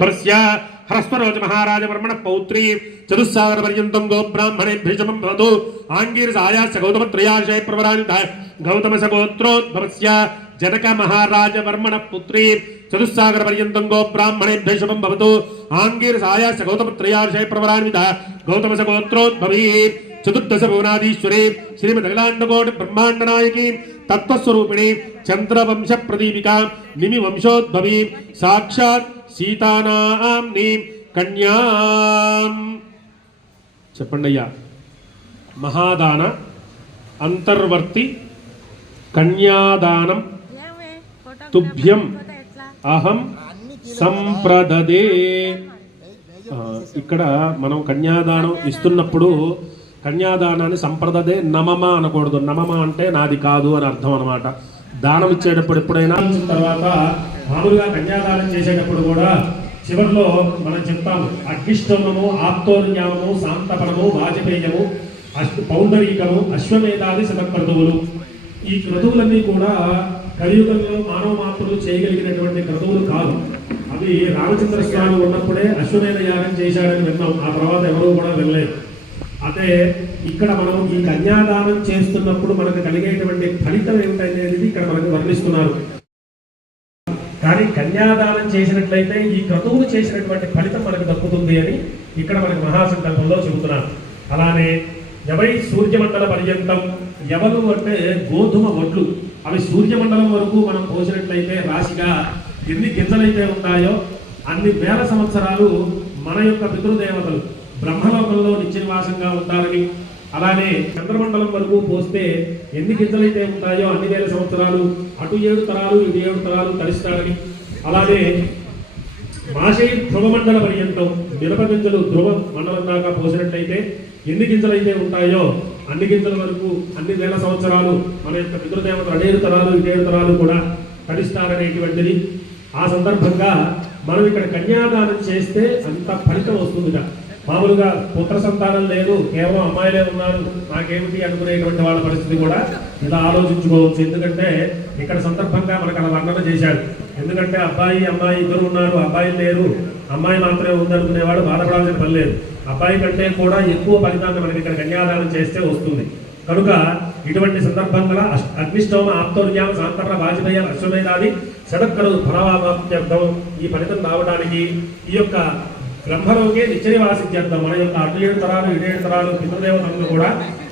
भरस्य हरस्वरोज महाराज वर्मण पौत्री चतुस्सागर पर्यंतं गो ब्राह्मणेभ्यः भवतु आंगीरसायास्य गौतमत्रयाशय प्रवरान्वितः गौतमसगोत्रोद्भवस्य जनक महाराज वर्मण पुत्री चतुस्सागर पर्यंतं गो ब्राह्मणेभ्यः भवतु आंगीरसायास्य गौतमत्रयाशय प्रवरान्वितः गौतमसगोत्रोद्भवी चतुर्दश भुवनाधीश्वरी श्रीमदखिलांडकोटि ब्रह्मांड नायकी तत्वस्वरूपिणी चंद्रवंश प्रदीपिका निमि वंशोद्भवी साक्षात् सीतानाम्नी कन्यां చెప్పండయ్యా మహాదాన అంతర్వర్తి కన్యాదానం తుభ్యం అహం సంప్రదదే. ఇక్కడ మనం కన్యాదానం ఇస్తున్నప్పుడు కన్యాదానాన్ని సంప్రదదే నమమ అనకూడదు. నమమ అంటే నాది కాదు అని అర్థం అనమాట. దానం ఇచ్చేటప్పుడు ఎప్పుడైనా తర్వాత మామూలుగా కన్యాదానం చేసేటప్పుడు కూడా చివరిలో మనం చెప్తాము అగ్నిష్టోమము ఆప్తోర్యామము శాంతపరము వాజపేయము పౌండరీకము అశ్వమేధాది శతక్రతువులు. ఈ క్రతువులన్నీ కూడా కలియుగంలో మానవ మాత్రులు చేయగలిగినటువంటి క్రతువులు కాదు. అవి రామచంద్ర స్వామి ఉన్నప్పుడే అశ్వమేధ యాగం చేశాడని విన్నాం. ఆ తర్వాత ఎవరూ కూడా వెళ్ళలేదు. అదే ఇక్కడ మనం ఈ కన్యాదానం చేస్తున్నప్పుడు మనకు కలిగేటువంటి ఫలితం ఏమిటనేది ఇక్కడ మనకు వర్ణిస్తున్నారు. కానీ కన్యాదానం చేసినట్లయితే ఈ క్రతువులు చేసినటువంటి ఫలితం మనకు దక్కుతుంది అని ఇక్కడ మనకు మహాసంకల్పంలో చెబుతున్నారు. అలానే ఎవై సూర్యమండల పర్యంతం, ఎవరు అంటే గోధుమ వడ్లు, అవి సూర్యమండలం వరకు మనం పోసినట్లయితే రాశిగా ఎన్ని గింజలైతే ఉంటాయో అన్ని వేల సంవత్సరాలు మన యొక్క పితృదేవతలు బ్రహ్మలోకంలో నిత్యనివాసంగా ఉంటారని, అలానే చంద్రమండలం వరకు పోస్తే ఎన్ని గింజలైతే ఉంటాయో అన్ని వేల సంవత్సరాలు అటు 7 తరాలు ఇటు 7 తరాలు తరిస్తారని, అలానే మాషై ధ్రువమండల పర్యంతం మిరప గింజలు ధ్రువ మండలం దాకా పోసినట్లయితే ఎన్ని గింజలైతే ఉంటాయో అన్ని గింజల వరకు అన్ని వేల సంవత్సరాలు మన యొక్క పితృదేవతలు 7 తరాలు ఇటు 7 తరాలు కూడా తరిస్తారనేటువంటిది. ఆ సందర్భంగా మనం ఇక్కడ కన్యాదానం చేస్తే అంత ఫలితం వస్తుందిట. మామూలుగా పుత్ర సంతానం లేదు, కేవలం అమ్మాయిలే ఉన్నారు, నాకేమిటి అనుకునేటువంటి వాళ్ళ పరిస్థితి కూడా ఇలా ఆలోచించుకోవచ్చు. ఎందుకంటే ఇక్కడ సందర్భంగా మనకు అలా వర్ణన చేశాడు. ఎందుకంటే అబ్బాయి అమ్మాయి ఇద్దరు ఉన్నారు, అబ్బాయిలు లేరు, అమ్మాయి మాత్రమే ఉందనుకునేవాడు బాధపడాల్సిన పని లేదు. అబ్బాయి కంటే కూడా ఎక్కువ ఫలితాన్ని మనకి ఇక్కడ కన్యాదానం చేస్తే వస్తుంది. కనుక ఇటువంటి సందర్భంగా అగ్నిష్టోమ ఆప్తోర్యామ శాంతర వాజపేయ అశ్వమేధాది షడక్కరు ఫలవాప్త్యర్థం ఈ ఫలితం రావడానికి ఈ యొక్క బ్రహ్మలోకే నిత్యనివాసిత్యర్థం మన యొక్క అటు 7 తరాలు ఇటు 7 తరాలు పితృదేవతలు కూడా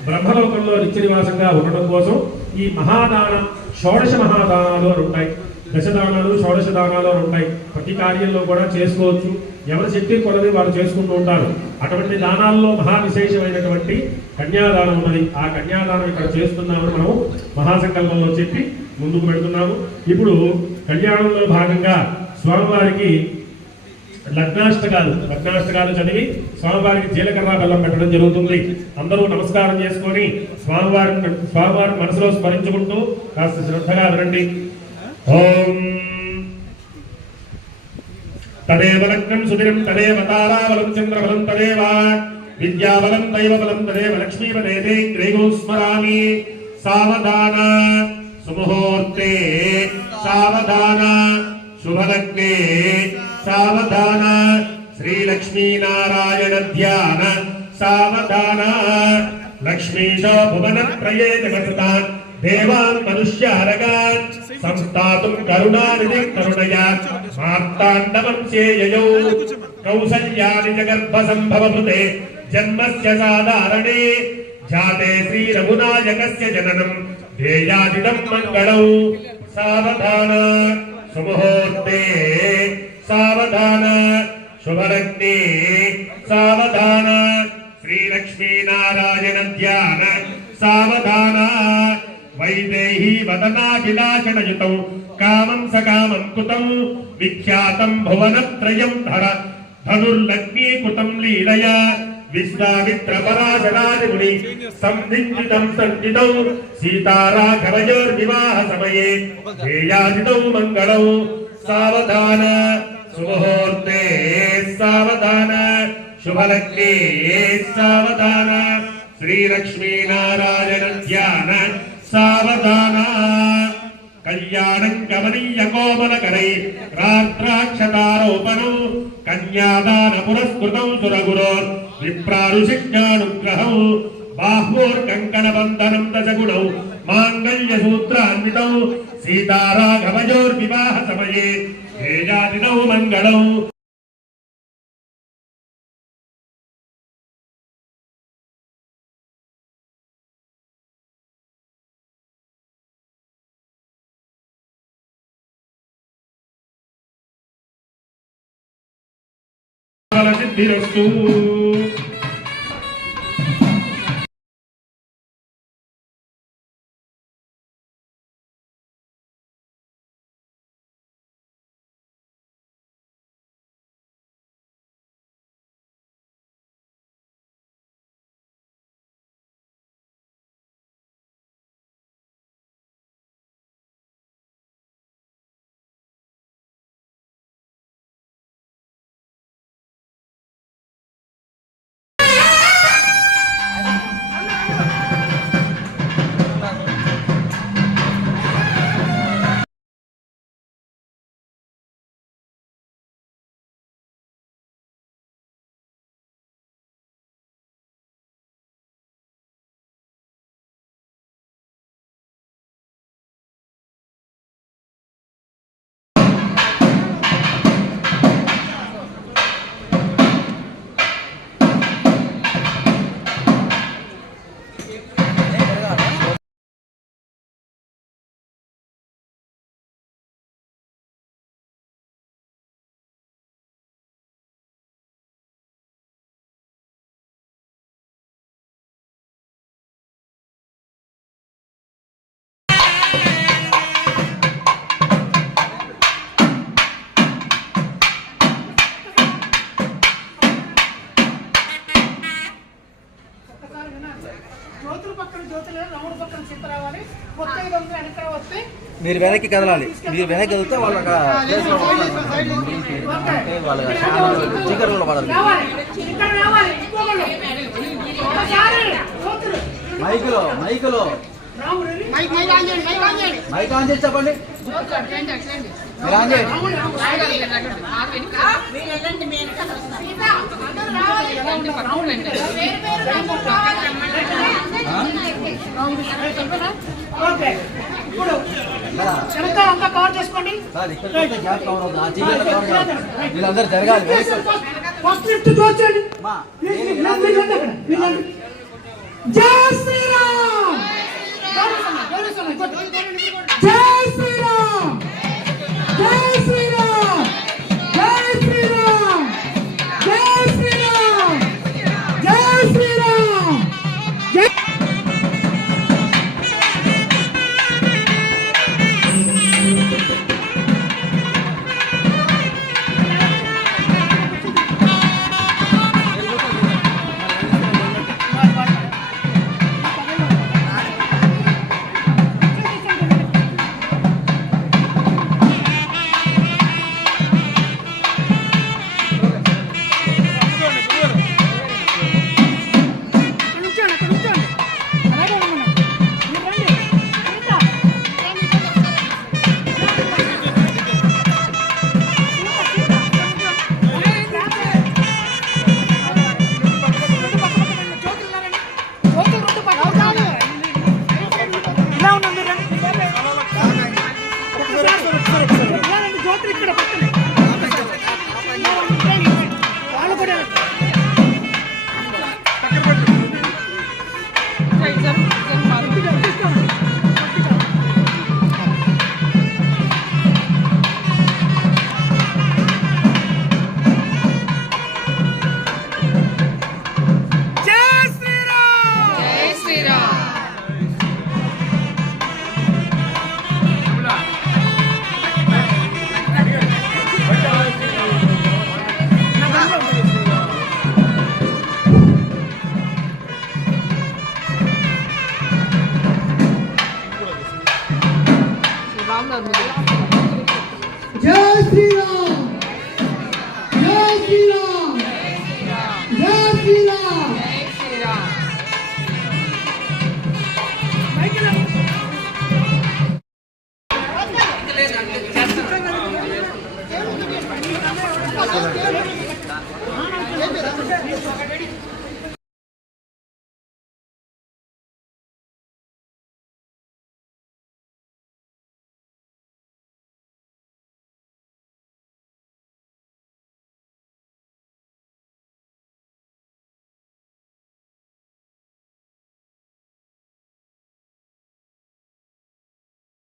బ్రహ్మలోకంలో నిత్యనివాసంగా ఉండడం కోసం ఈ మహాదానం షోడశ మహాదానాలు అని ఉంటాయి. దశదానాలు షోడశ దానాలు అని ఉంటాయి. ప్రతి కార్యంలో కూడా చేసుకోవచ్చు. ఎవరి శక్తి కొలది వారు చేసుకుంటూ ఉంటారు. అటువంటి దానాల్లో మహా విశేషమైనటువంటి కన్యాదానం ఉన్నది. ఆ కన్యాదానం ఇక్కడ చేస్తున్నామని మనం మహాసంకల్పంలో చెప్పి ముందుకు పెడుతున్నాము. ఇప్పుడు కళ్యాణంలో భాగంగా స్వామివారికి లగ్నాష్టకాలు చదివి స్వామివారికి జీలకర్ర బెల్లం పెట్టడం జరుగుతుంది. అందరూ నమస్కారం చేసుకొని స్వామివారిని మనసులో స్మరించుకుంటూ కాస్త శ్రద్ధగా వినండి. ఓం తదేవ లగ్నం సుదిరం తదేవ తారాబలం చంద్రబలం తదేవ విద్యాబలం దైవబలం తదేవ లక్ష్మీపదే గ్రేగో స్మరామి. సావధాన సుముహూర్తే సావధాన శుభలగ్నే సావధాన శ్రీలక్ష్మీనారాయణ ధ్యాన సావధాన లక్ష్మీశో భువన త్రయే జగతాన్ దేవాన్ మనుష్యారగాన్ సంస్థాతుం కరుణానిధి కరుణయా మార్తాండవంశే యయౌ కౌసల్యాని జగర్భ సంభవభృతే జన్మస్య సాధారణే జాతే శ్రీ రఘునాయకస్య జననం ధ్యేయాదిదం మంగళం. సావధాన సుముహూర్తే సావధాన శుభలగ్నే సావధాన శ్రీలక్ష్మీనారాయణ ధ్యాన సావధాన వైదేహీ వదనాభిలాషణయుతం కామం సకామం కుతం విఖ్యాతం భువనత్రయం ధర ధనుర్లగ్నీకృతం లీలయా విశ్వామిత్ర పరాశరాదిముని సంధింజితం సంజితం సీతారాఘవయోర్వివాహ సమయే ధ్యేయాదిదం మంగళం. సావధాన సుముహూర్తే సావధాన శుభలగ్నే సావధాన శ్రీలక్ష్మీనారాయణ ధ్యాన సావధాన. కళ్యాణం గమనీయ కోమలకరై రాత్రాక్షతారోపణం కన్యాదాన పురస్కృతం సురగురో విప్రారుషిజ్ఞానుగ్రహం బాహ్వోర్కంకణబంధనం దశగుణౌ మాంగళ్యసూత్రాన్వితౌ సీతారాఘవయోర్వివాహ సమయే తేజాదినౌ మంగళం. సిద్ధిరస్తు. మీరు వెనక్కి కదలాలి. మీరు వెనక్కి కదిలితే వాళ్ళ చీకట్లో పడాలి. మైకులో మైకులో మైక్ ఆన్ చేసి చెప్పండి. మీరు ఆన్ చేయండి. వీళ్ళందరూ జరగాలి. జై శ్రీరామ్, జై శ్రీరామ్, జై శ్రీరామ్, జై శ్రీరామ్, జై శ్రీరామ్, జై శ్రీరామ్.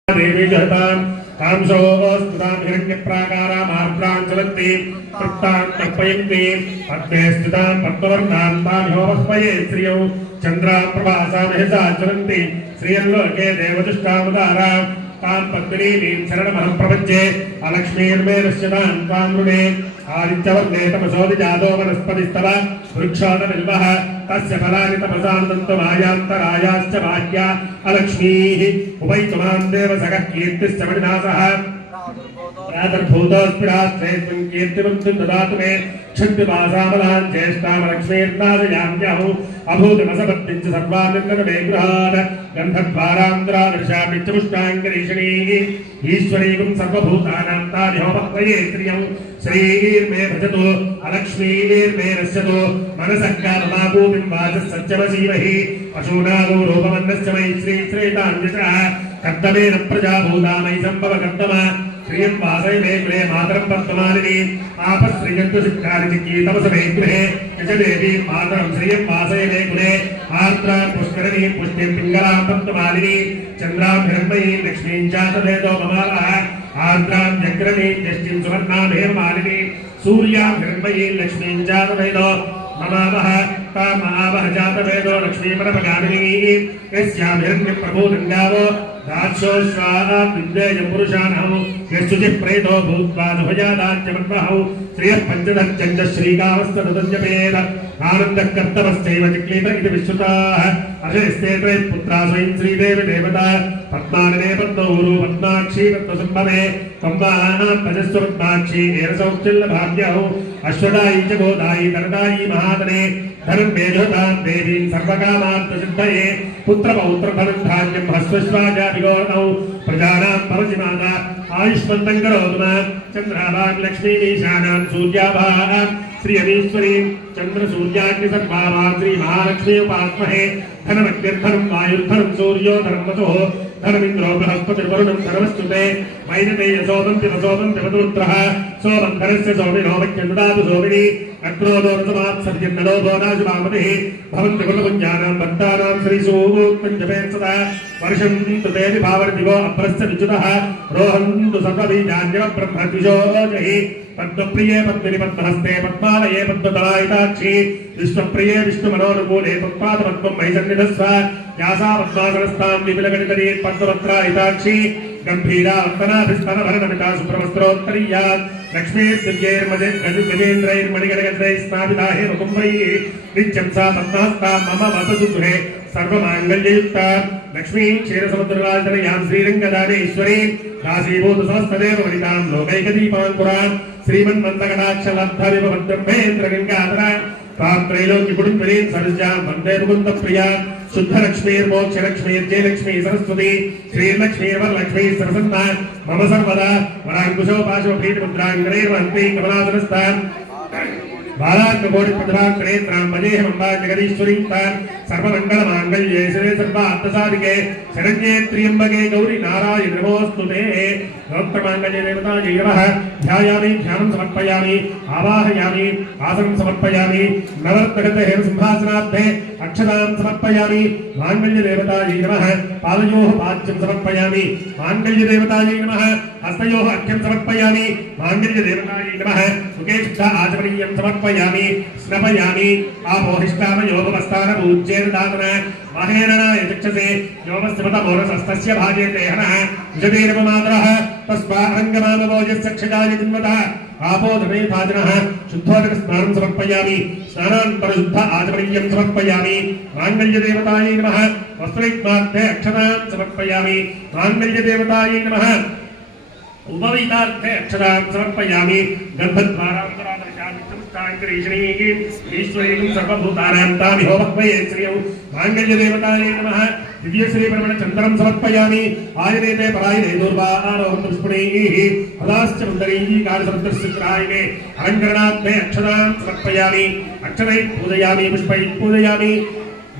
देवी जहतां कांशोस्तुतां हिरण्यप्राकारां आर्द्रां चलन्ति तृप्तां तर्पयन्ति पद्मे स्थितां पद्मवर्णां तां ह्योपस्मये श्रियौ चन्द्रां प्रभासां महसा चलन्ति श्रियल्लोके देवदुष्टावतारां तां पद्मिनीं शरणमहं प्रपञ्चे अलक्ष्मीर्मे नश्यतां तां मृणे आदित्यवर्णे तमसोऽधिजातो वनस्पतिस्तव वृक्षोदबिल्वः तस्य फलानि तपसान्तमायान्तरायाश्च भाग्या अलक्ष्मीः उपैतुमां देव सखः कीर्तिश्च मणिनासः प्रातर्भूतोऽस्मिरास्त्रेऽस्मिन् कीर्तिवन्तं ददातु मे क्षन्तिपासामलान् ज्येष्ठामलक्ष्मीर्नाशयाम्यहु अभूतमसपत्निञ्च सर्वान् मे गृहान् गन्धद्वारान्तरादर्शामि च पुष्टाङ्गरीषणीः ईश्वरीं सर्वभूतानां तान्योपक्वये श्रियं श्रीर्मे भजतु अलक्ष्मीर्मे नश्यतु मनसः काममापूतिं वाचः सत्यमसीमहि पशूनागो रूपमन्नस्य मयि श्रीश्रेताञ्जसः कर्दमेन प्रजाभूतामयि सम्भव कर्दम श्रियं वासय मे गृहे मातरं पद्ममालिनी आपश्रियन्तु सिद्धानि चिकीतमस मे गृहे यच देवी मातरं श्रियं वासय मे गृहे आर्द्रां पुष्करणीं पुष्टिं पिङ्गलां पद्ममालिनी चन्द्रां हिरण्मयीं लक्ष्मीं च तदेतो ममावः आर्द्रां जग्रणीं यष्टिं सुवर्णां हेममालिनी सूर्यां हिरण्मयीं लक्ष्मीं च तदेतो ममावः तामावह जातवेदो लक्ष्मीपरमगामिनी यस्यां हिरण्यप्रभूतङ्गावो दाक्षोश्वाः विद्येयं पुरुषाणौ यस्तुतिः प्रेतो भूत्वा जुभजादाच्यमन्वहौ श्रियः पञ्चदश्चञ्च श्रीकामस्तनुदञ्जपेद आनन्दः कर्तमश्चैव चिक्लीत इति विश्रुताः अशेस्ते त्रय पुत्रा स्वयं श्रीदेवी देवता पद्मानने पद्मौरु पद्माक्षी पद्मसम्भवे कम्बाः भजस्व पद्माक्षी एरसौच्चल्लभाव्यौ अश्वदायी च गोदायी धनदायी महातने धनं मेधोतां देवीं सर्वकामार्थसिद्धये पुत्रपौत्रफलं धान्यं हस्वश्वाजा विगोणौ प्रजानां भवति माता आयुष्मन्तं करोतु मां चन्द्राभां लक्ष्मीमीशानां सूर्याभां श्रियमीश्वरीं चन्द्रसूर्याग्निसर्वाभां श्रीमहालक्ष्मी उपास्महे धनमग्निर्धनं वायुर्धनं सूर्यो धनं वसुः धनमिन्द्रो बृहस्पतिर्वरुणं धनमस्तुते वैनते यशोभन्ति वसोभन्ति वधूत्रः सोमन्धरस्य सोमिनो वक्यन्ददातु सोमिनी अग्रोदोरसमात्सर्यन्नडो भोनाशुभामतिः भवन्ति कुलपुञ्जानां भक्तानां श्रीसूक्तं जपेत् सदा वर्षं ते विभावर्दिवो अभ्रस्य विच्युतः रोहन्तु सर्वबीजान्यव ब्रह्मद्विषोजहि पद्मप्रिये पद्मिनि पद्महस्ते पद्मालये पद्मदलायिताक्षी विश्वप्रिये विष्णुमनोनुकूले पद्मापद्मं मयि सन्निधस्व यासा पद्मासनस्तां विपिलगणितरी पद्मपत्रायिताक्षी गंभीरा वन्दनाभिस्तनभरणमिता सुप्रवस्त्रोत्तरीयात् लक्ष्मीर्दिव्यैर्मजेन्द्रैर्मणिगणगजैः स्नापिता हेमकुम्भैः नित्यं सा पद्महस्ता मम वसतु गृहे सर्वमाङ्गल्ययुक्ता लक्ष्मीं क्षीरसमुद्रराजतनयां श्रीरङ्गदानेश्वरीं राशीभूतसहस्रदेव वनितां लोकैकदीपाङ्कुरां श्रीमन्मन्दकटाक्षलब्धविव ब्रह्मेन्द्रगङ्गाधरां तां त्रैलोक्यकुटुम्बिनीं सरजां वन्दे मुकुन्दप्रियां शुद्धलक्ष्मीर्मोक्षलक्ष्मीर्जयलक्ष्मी सरस्वती श्रीलक्ष्मीर्वरलक्ष्मी सरसन्ना मम सर्वदा वराङ्कुशोपाशोपीठमुद्राङ्गणैर्वहन्ती कमलासनस्तां बालार्ककोटिप्रतिभाङ्गणेत्रां मजेहमम्बा जगदीश्वरीं तां सर्वमङ्गलमाङ्गल्ये शिवे सर्वार्थसाधिके शरण्ये त्र्यम्बके गौरी नारायणि नमोऽस्तुते गोत्रमाङ्गल्ये देवतायै नमः ध्यायामि ध्यानं समर्पयामि आवाहयामि आसनं समर्पयामि नवर्तगतहेमसिंहासनार्थे अक्षतां समर्पयामि माङ्गल्यदेवतायै नमः पादयोः पाद्यं समर्पयामि माङ्गल्यदेवतायै नमः हस्तयोः अर्घ्यं समर्पयामि माङ्गल्यदेवतायै नमः मुखे शुद्ध आचमनीयं समर्पयामि स्नपयामि आपोहिष्टामयोगमस्तानपूज्येन दातुना महेरणाय चक्षसे योमस्थिमतमोरसस्तस्य भाजे देहनः विजतेरपमातरः तस्मारङ्गमामभोजस्य क्षजाय जिन्वतः आपोधमे भाजनः शुद्धोदकस्नानं समर्पयामि स्नानान्तरशुद्ध आचमनीयं समर्पयामि माङ्गल्यदेवतायै नमः वस्त्रैक्मार्थे अक्षतां समर्पयामि माङ्गल्यदेवतायै नमः उपवीतार्थे अक्षतां समर्पयामि गन्धद्वारान्तरादर्शामि चमुष्टाङ्गरीषणीः ईश्वरीं सर्वभूतानां तामिहोपक्वये श्रियौ माङ्गल्यदेवतायै नमः दिव्यश्रीपरमणचन्दनं समर्पयामि आयनेते परायणे दूर्वारोहन्तु विष्णुणैः हदाश्च मन्दरीः कालसमुद्रस्य ग्राहिणे अलङ्करणार्थे अक्षतां समर्पयामि अक्षरै पूजयामि पुष्पै पूजयामि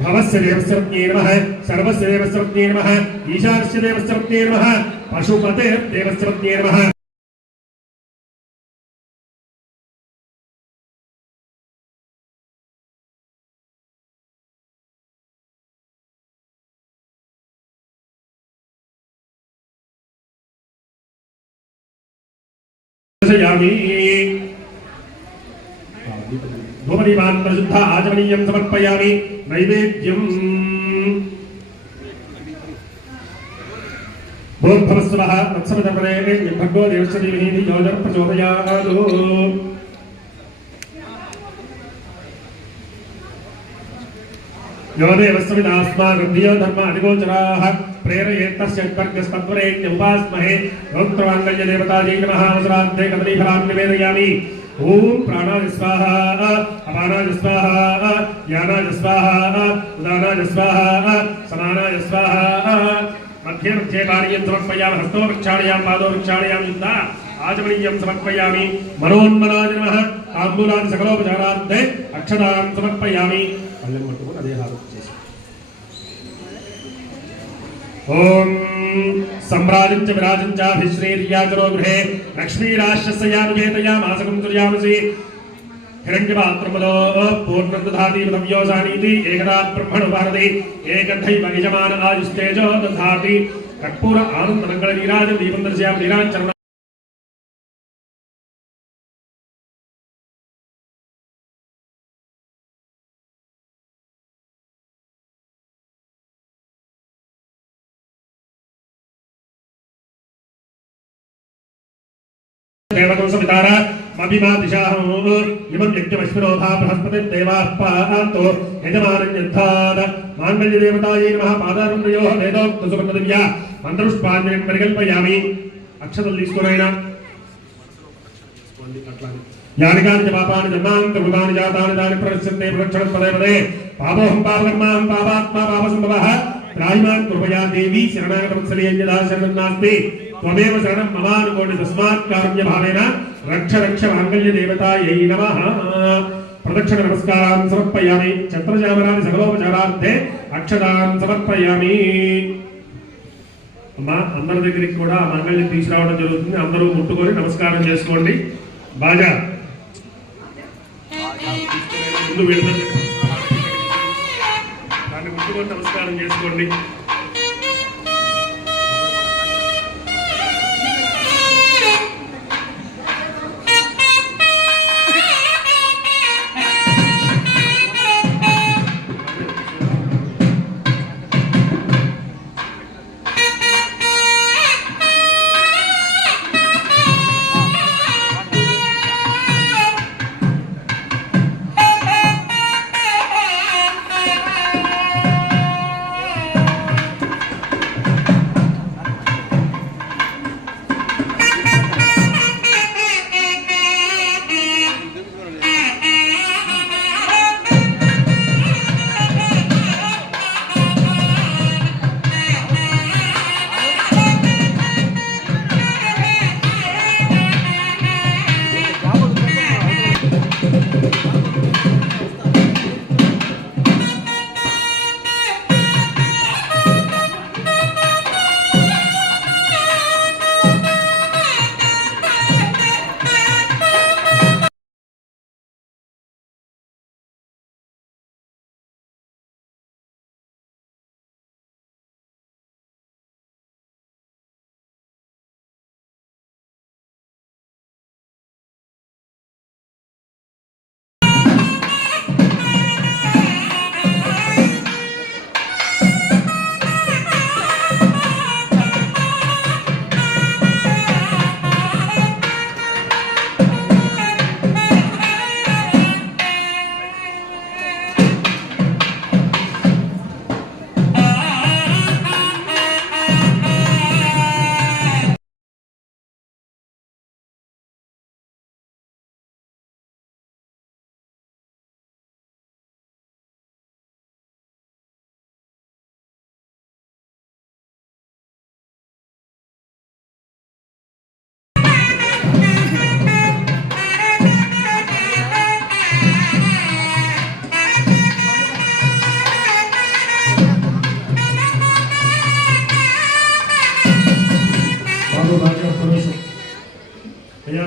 भवस्य देवस्य पत्न्यै नमः सर्वस्य देवस्य पत्न्यै नमः ईशानस्य देवस्य पत्न्यै नमः पशुपते देवस्य पत्न्यै नमः धूपदीपान् प्रशुद्ध आचमनीयं समर्पयामि नैवेद्यम् भूर्भुवस्सुवः तत्सवितुर्वरेण्यं भर्गो देवस्य धीमहि धियो यो नः प्रचोदयात् यो देवस्य विदास्माकं धियो धर्मादिगोचराः प्रेरयेत्तस्य तद्वर्गस्तद्वरेण्यमुपास्महे रोत्रवाङ्गल्यदेवतायै नमः अवसरार्थे कदलीफलान् निवेदयामि ओम प्राणाय स्वाहा अपानाय स्वाहा ज्ञानाय स्वाहा उदानाय स्वाहा समानाय स्वाहा मध्ये मध्ये पानीयं समर्पयामि हस्तो वृक्षाणयां पादो वृक्षाणयां युक्ता आचमनीयं समर्पयामि मनोन्मनाय नमः ताम्बूलादि सकलोपचारार्थे अक्षतां समर्पयामि पल्लెం పట్టుకొని అదే హారతి చేసి ओम सम्राजं च विराजं च अभिश्रीर्याचरो गृहे लक्ष्मीराश्यस्यानुजेतया मासकं तुर्यामसि हिरण्यपात्रमलो पूर्णं दधाति पदव्योसानीति एकदा ब्रह्मणो भारति एकथैव यजमान आयुस्तेजो दधाति कर्पूर आनन्दमङ्गलनीराजं दीपं दर्शयामि नीराञ्चरणं देवदोषवितार मभिमा दिशाहो इमं यज्ञमश्विनोधा बृहस्पतिं देवाः पातो यजमानं यन्थाद माङ्गल्यदेवतायै नमः पादारम्भयोः वेदोक्तसुवर्णदिव्या मन्त्रपुष्पाञ्जलिं परिकल्पयामि अक्षतలు తీసుకోరైనా यानि कानि च पापानि जन्मानि कृतानि जातानि तानि प्रविश्यन्ते प्रदक्षिणं पदे पदे पापोऽहं पापकर्माहं पापात्मा पापसम्भवः त्राहिमान् कृपया देवी शरणागतवत्सलेयदा शरणं नास्ति त्वमेव शरणं ममानुकोटि तस्मात् कारुण्यभावेन रक्ष रक्ष माङ्गल्यदेवतायै नमः प्रदक्षिण नमस्कारान् समर्पयामि छत्रचामरादि सकलोपचारार्थे अक्षतान् समर्पयामि అమ్మా అందరి దగ్గరికి కూడా మంగళం తీసుకురావడం జరుగుతుంది అందరూ ముట్టుకొని నమస్కారం చేసుకోండి బాగా ముందు వెళ్తుంది దాన్ని ముట్టుకొని నమస్కారం చేసుకోండి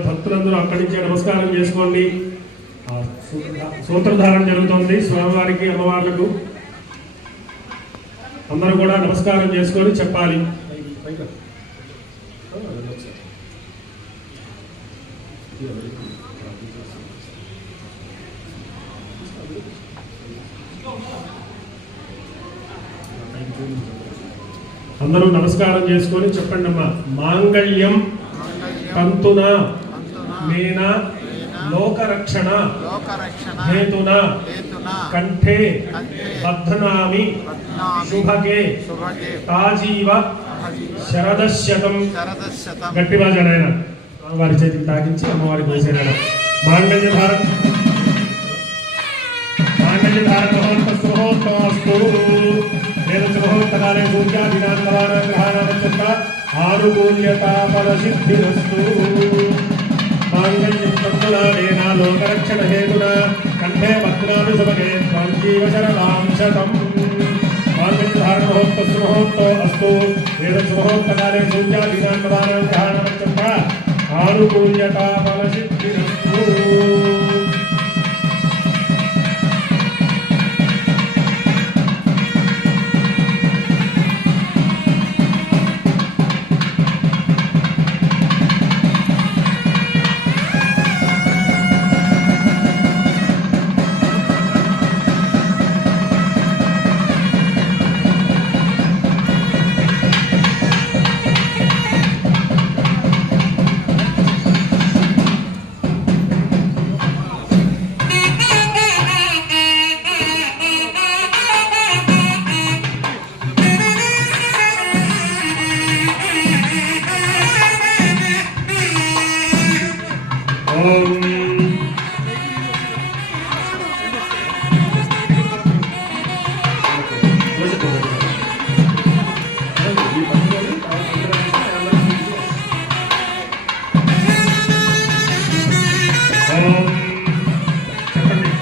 భక్తులందరూ అక్కడి నుంచి నమస్కారం చేసుకోండి. సూత్రధారణ జరుగుతోంది స్వామివారికి అమ్మవార్లకు. అందరూ కూడా నమస్కారం చేసుకొని చెప్పాలి. అందరూ నమస్కారం చేసుకొని చెప్పండి అమ్మా. మాంగళ్యం తంతున మేన లోకరక్షణ హేతున కంఠే బధ్నామి శుభకే తాజీవ శరదశతం. గట్టి బాజాయన వారి చేతికి తాగించి అమ్మవారికి వేసేనాడు. మాంగళ్య ధారణ వేదోత్తకాలే సూర్యాదినాంతరాగ్రహాణాంత ఆనుకూల్యతా ఫలసిద్ధిరస్తు. మాంగళ్యం తంతున లోకరక్షణ హేతున కంఠే భద్రామి శుభకే త్వాంజీవ శరదాం శతం. మాంగళ్యధారణ మహోత్సవో అస్తు. వేదోత్తకాలే సూర్యాదినాంతరాగ్రహాణాంత ఆనుకూల్యతా ఫలసిద్ధిరస్తు.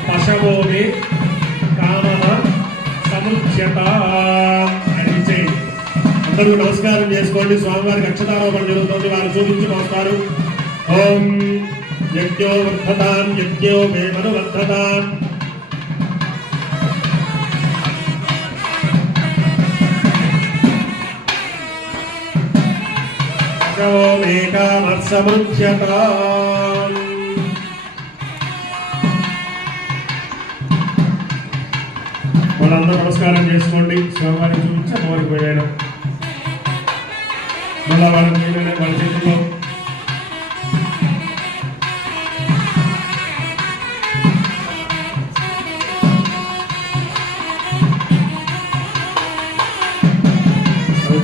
పశవోమే కామః సముచ్యత అని చేయండి. అందరూ నమస్కారం చేసుకోండి. స్వామివారికి అక్షతారోపణ జరుగుతుంది. వారు చూపించి నమస్కారం. ఓం యజ్ఞో వర్ధతాం యజ్ఞో మే మనువర్ధతాం. పశవోమే కామః సముచ్యత. వాళ్ళందరూ నమస్కారం చేసుకోండి. స్వామివారికి చూపించి అమ్మవారికి పోయాను. మళ్ళా వాళ్ళకి వాళ్ళ చేతుల్లో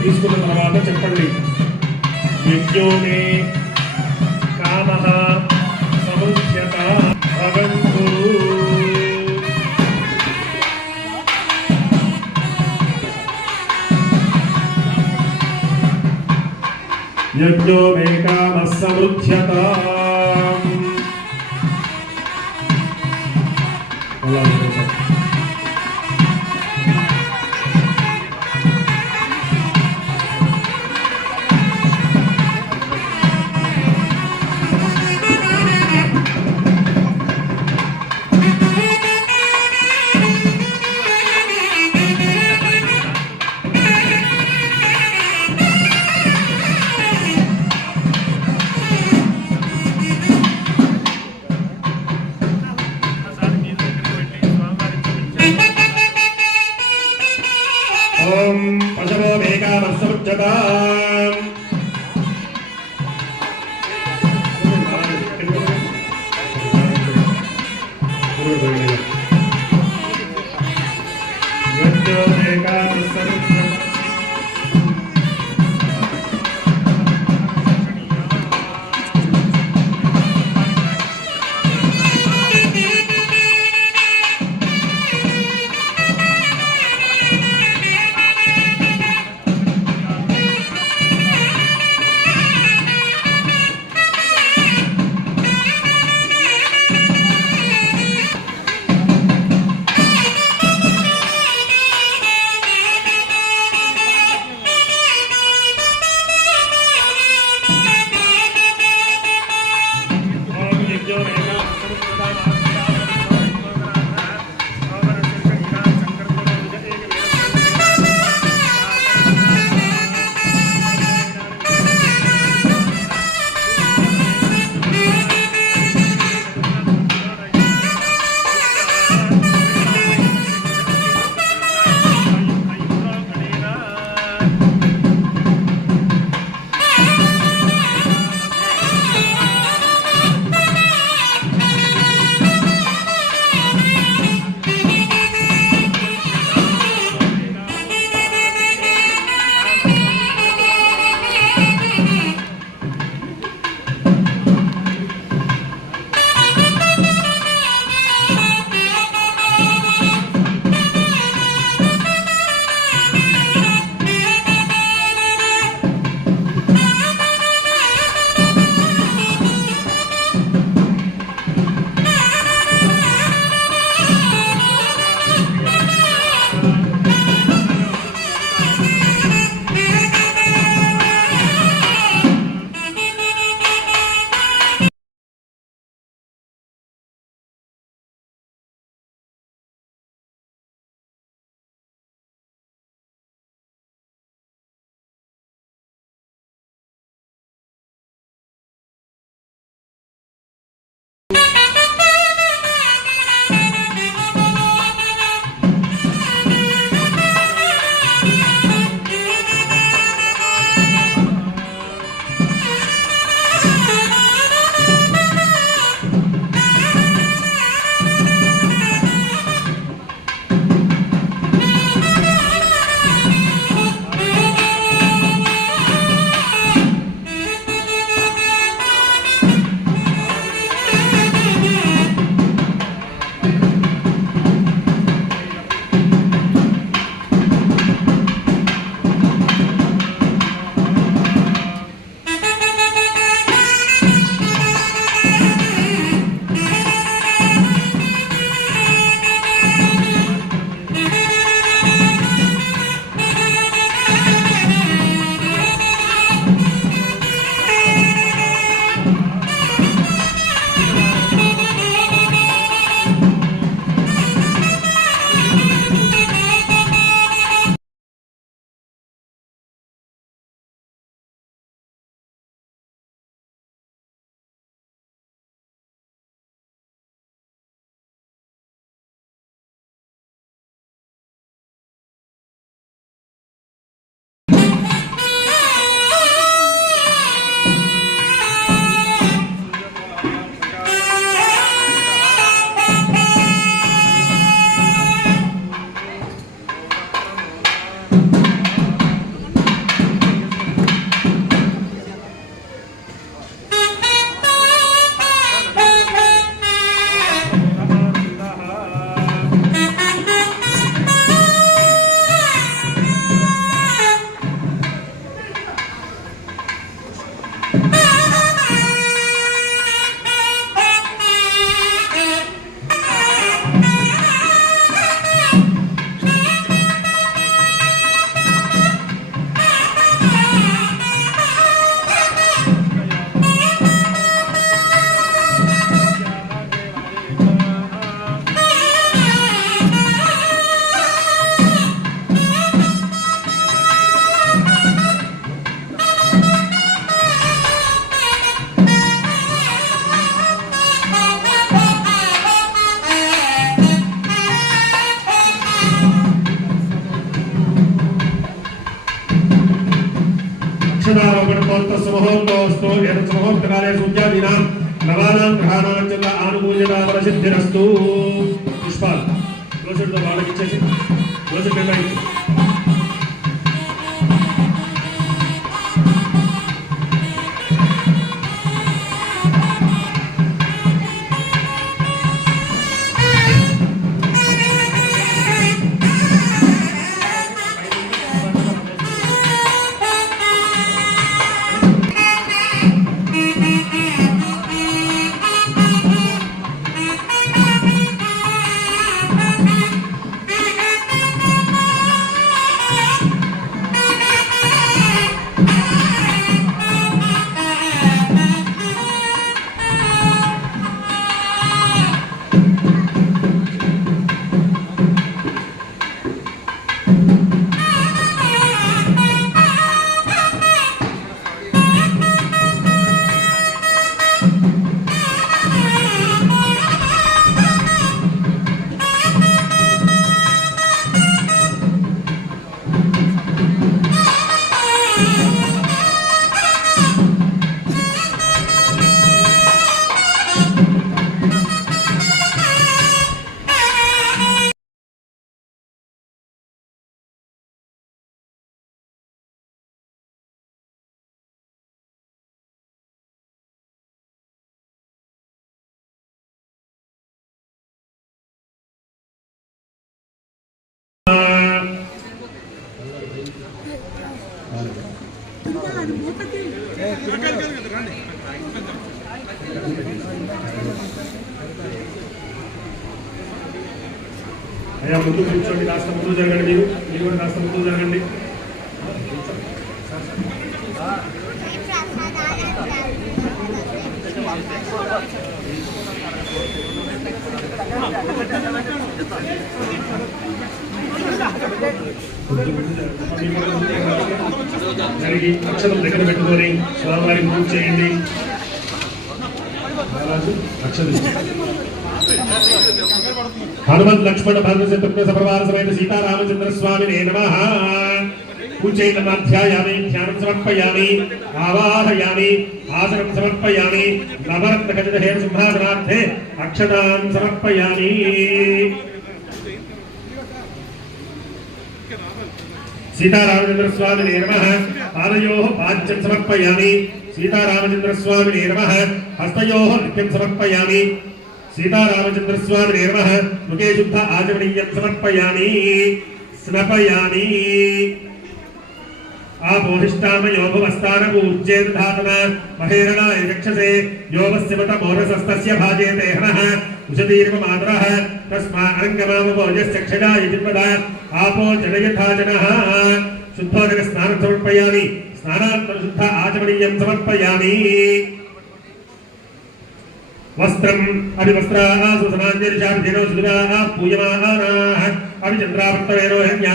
తీసుకున్న తర్వాత చెప్పండి. యజ్ఞోమే కామః సముచ్యత భవంతు. యజ్ఞో మే కామః సముచ్యత. ఓం పశవో మే కామః సముచ్యత. యజ్ఞో మే కామః సముచ్యత. अक्षतारोपणमोक्तस्य मुहूर्तोऽस्तु एतत् मुहूर्तकाले सूर्यादीनां नवानां ग्रहाणां च आनुकूल्यता फलसिद्धिरस्तु पुष्पाలు దోషుడితో వాళ్ళకి ఇచ్చేసి దోషుడి పెంట అయ్యా ముందు కూర్చోండి, కాస్త ముందు జరగండి. మీరు కూడా కాస్త ముందు జరగండి. జరిగి అక్షరం దగ్గర పెట్టుకొని స్వామివారికి పూజ చేయండి. హనుమత్ లక్ష్మణ భరత శత్రుఘ్న సపరివార సమేత సీతారామచంద్ర స్వామినే నమః. పూజయామి, ధ్యానం సమర్పయామి, ఆవాహయామి, ఆసనం సమర్పయామి, నవరత్న ఖచ్చిత హేమ సింహాసనార్థే అక్షతాన్ సమర్పయామి. సీతారామచంద్ర స్వామినే నమః. పాదయోః పాద్యం సమర్పయామి. సీతారామచంద్ర స్వామినే నమః. హస్తయోః నిత్యం సమర్పయామి. సీతారామచంద్ర స్వామినే నమః. ముఖే శుద్ధ ఆచమనీయం సమర్పయామి. స్నపయామి. ఆపోహిష్టామయో భవస్థాన పూజ్యేతాతన మహేరణాయ చక్షసే యోవస్యవత మోరసస్తస్య భాజేతే హనః ఉషదీర్వ మాతరః తస్మా అరంగమామోజశ్చక్షజాయ జిన్వద ఆపో జనయథా జనః. శుద్ధోదక స్నానం సమర్పయామి. స్నానానంతరం శుద్ధ ఆచమనీయం సమర్పయామి. వస్త్రం అభివస్త్రాసు సమాన్యర్షాభిధేనో సుధాః పూయమానాః అభిచంద్రావర్తవేనో హన్యా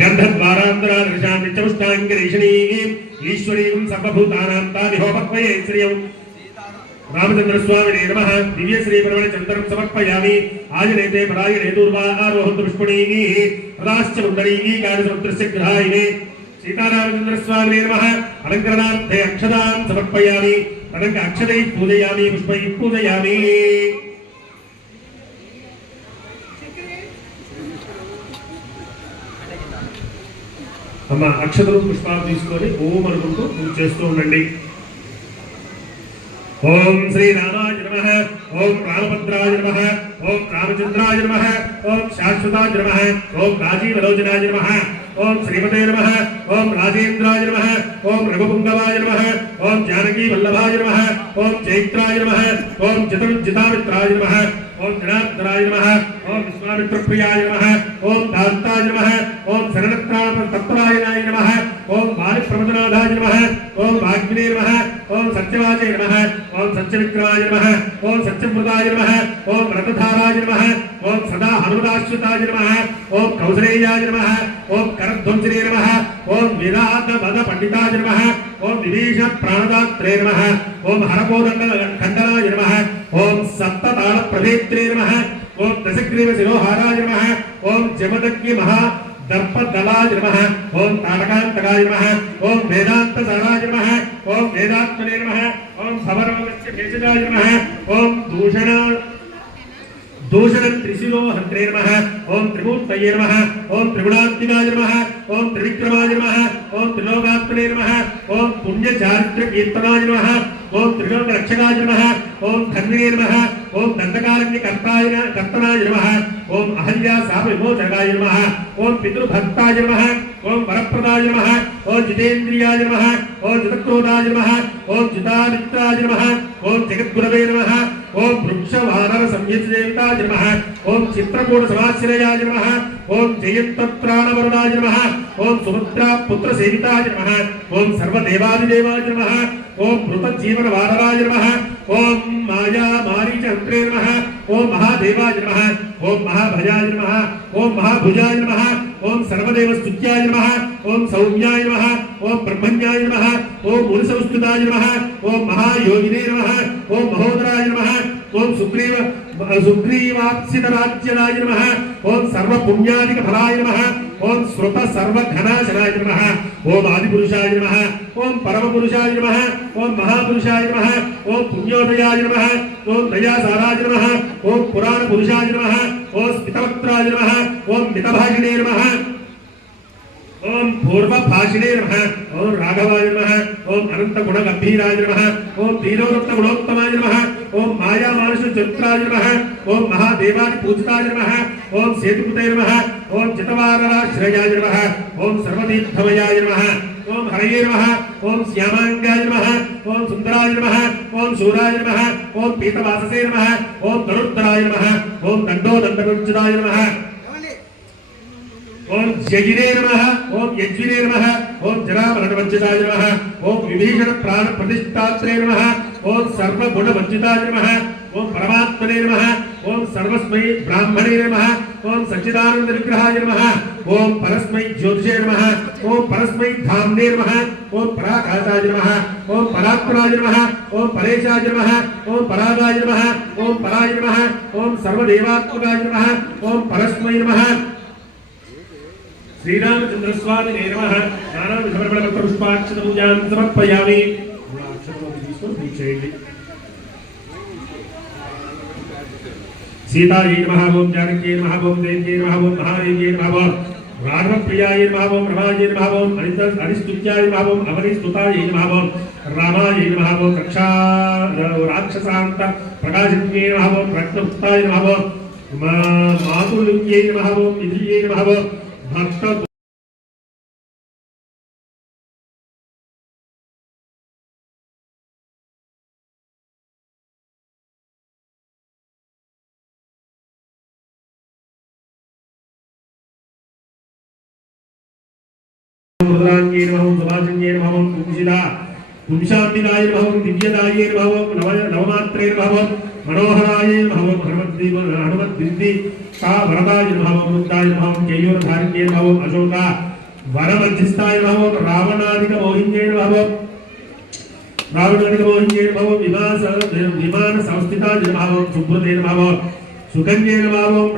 గంధద్వారాంతరాదృశాం నిత్యముష్టాంగిరీషణీం ఈశ్వరీం సర్వభూతానాం తాదిహోపక్వయే శ్రియం. రామచంద్ర స్వామినే నమః. దివ్య శ్రీ పరమణ చందనం సమర్పయామి. ఆజనేతే పరాయణే దూర్వా ఆరోహంతు పుష్పణీః ప్రదాశ్చ ముందరీః గానసముద్రస్య గ్రహాయినే. సీతారామచంద్ర స్వామినే నమః. అలంకరణార్థే అక్షతాన్ సమర్పయామి. తదంగ అక్షతైః పూజయామి, పుష్పైః పూజయామి. అమ్మ అక్షతలు పుష్పాలు తీసుకొని ఓం అనుకుంటూ పూజ చేస్తూ ఉండండి. ఓం శ్రీరామాయ నమః. ఓం రామభద్రాయ నమః. ఓం రామచంద్రాయ నమః. ఓం శాశ్వతాయ నమః. ఓం రాజీవలోచనాయ నమః. ఓం శ్రీమతే నమః. ఓం రాజేంద్రాయ నమః. ఓం రఘుపుంగవాయ నమః. ఓం జానకీ వల్లభాయ నమః. ఓం చైత్రాయ నమః. ఓం జితామిత్రాయ నమః. ఓం జనార్దనాయ నమః. ఓం విశ్వామిత్రప్రియాయ నమః. ఓం దాంతాయ నమః. ఓం శరణత్రాయ తత్పరాయణాయ నమః. ఓం వారిప్రమదనాథాయ నమః. ఓం వాగ్మినే నమః. ओम सत्यवाचे नमः ओम सत्यविक्रमाय नमः ओम सत्यव्रताय नमः ओम रथधाराय नमः ओम सदा हनुमदाश्रिताय नमः ओम कौसलेयाय नमः ओम करध्वंसिने नमः ओम वेदांत वद पंडिताय नमः ओम विभीषण प्राणदात्रे नमः ओम हरकोदंड खंडनाय नमः ओम सप्तताल प्रभेत्रे नमः ओम दशग्रीव शिरोहाराय नमः ओम जमदग्नि महा दर्पदलाय नमः ओम तारकांतकाय नमः ओम वेदांत साराय नमः ओम वेदात्मने नमः ओम भवरोगस्य भेषजाय नमः ओम दूषण त्रिशिरो हन्त्रे नमः ओम त्रिमूर्तये नमः ओम त्रिगुणात्मिकाय नमः ओम त्रिविक्रमाय नमः ओम त्रिलोकात्मने नमः ओम पुण्यचारित्र कीर्तनाय नमः ओम त्रिलोक रक्षकाय नमः ओम धन्ये नमः ओम दंडकारण्य कर्तनाय नमः ओम अहल्या शाप विमोचकाय नमः ओम पितृभक्ताय नमः ओम वरप्रदाय नमः ओम जितेन्द्रियाय नमः ओम जितक्रोधाय नमः ओम जितामित्राय नमः ओम जगद्गुरवे नमः ओम वृक्षवानर संयुक्तदेवताय नमः ओम चित्रकूट समाश्रयाय नमः ओम जयन्तत्राणवरुणाय नमः ओम सुभद्रा पुत्र सेविताय नमः ओम सर्वदेवादिदेवाय नमः ओम मृतजीवन वानराय नमः ओम माया मारीच हन्त्रे नमः ओम महादेवाय नमः ओम महाभजाय नमः ओम महाभुजाय नमः ओम सर्वदेव स्तुत्याय नमः ओम सौम्याय नमः ओम ब्रह्मण्याय नमः ओम मुनिसंस्तुताय नमः ओम महायोगिने नमः ओम महोदराय नमः ओम सुग्रीवाप्सितराज्यनाय नमः ओम सर्वपुण्यादिक फलाय नमः ओम श्रुत सर्वघनाशनाय नमः ओम आदिपुरुषाय नमः ओम परमपुरुषाय नमः ओम महापुरुषाय नमः ओम पुण्योदयाय नमः ओम दयासाराय नमः ओम पुराण पुरुषाय नमः ओम स्मितवक्त्राय नमः ओम मितभाषिणे नमः ओम पूर्वभाषिणे नमः ओम राघवाय नमः ओम अनंत गुण गंभीराय नमः ओम धीरोरत्न गुणोत्तमाय नमः ओम माया मानुष चरित्राय नमः ओम महादेवानि पूजिताय नमः ओम सेतुपते नमः ओम चितवानराश्रयाय नमः ओम सर्वतीर्थमयाय नमः ओम हरये नमः ओम श्यामांगाय नमः ओम सुंदराय नमः ओम शूराय नमः ओम पीतवाससे नमः ओम धनुर्धराय नमः ओम दंडोदंडकुंचिताय नमः ओम जगिने नमः ओम यज्विने नमः ओम जरामरणवंचिताय नमः ओम विभीषण प्राण प्रतिष्ठात्रे नमः ओम सर्वगुणवंचिताय नमः ओम परमात्मने नमः ओम सर्वस्मै ब्राह्मणे नमः ओम सच्चिदानंद विग्रहाय नमः ओम परस्मै ज्योतिषे नमः ओम परस्मै धाम्ने नमः ओम पराकाशाय नमः ओम परात्मनाय नमः ओम परेशाय नमः ओम परागाय नमः ओम पराय नमः ओम सर्वदेवात्मकाय नमः ओम परस्मै नमः श्रीरामचंद्र स्वामी नमः नानाविधपुष्पाक्षत पूजां समर्पयामि सीतायै नमः ओम जानकी नमः ओम देव्यै नमः ओम महादेव्यै नमः ओम राघवप्रियायै नमः ओम रमायै नमः ओम अनिस्तुत्याय नमः ओम अवनिस्तुतायै नमः ओम रामायै नमः ओम राक्षसान्त प्रकाशिन्ये नमः ओम रत्नपुत्राय नमः ओम मातुल्यै नमः ओम निधियै नमः ओम भक्त रुद्रांगे नमः ओम सुभाषिन्ये नमः ओम पुंसाम्बिकाय नमः ओम दिव्यदाये नमः ओम नवमात्रे नमः ओम मनोहराय नमः ओम हनुमद्विन्दी का वरदाय नमः ओम मुक्ताय नमः ओम केयूरधारिण्ये नमः ओम अशोका वरमध्यस्थाय नमः ओम रावणादिक मोहिन्ये नमः ओम विमान संस्थिताय नमः ओम सुब्रते नमः ओम सुकन्ये नमः ओम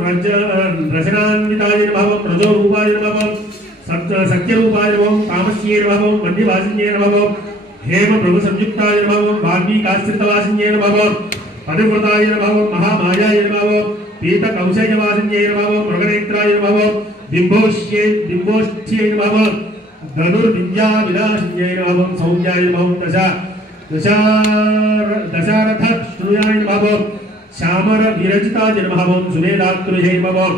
रचनान्विताय नमः ओम रजोरूपाय नमः ओम सत्यरूपाय नमः ओम कामस्ये नमः ओम मध्यवासिन्ये नमः ओम हेम प्रभु संयुक्ताय नमः ओम वाल्मीकाश्रितवासिन्ये नमः ओम पतिव्रताय नमः ओम महामायाय नमः ओम पीत कौशयवासिन्ये नमः ओम मृगनेत्राय नमः ओम बिंबोष्ठ्ये नमः ओम धनुर्विद्या विलासिन्ये नमः ओम सौम्याय नमः ओम दशारथ श्रूयाय नमः ओम श्यामर विरचिताय नमः ओम सुमेधात्रुहे नमः ओम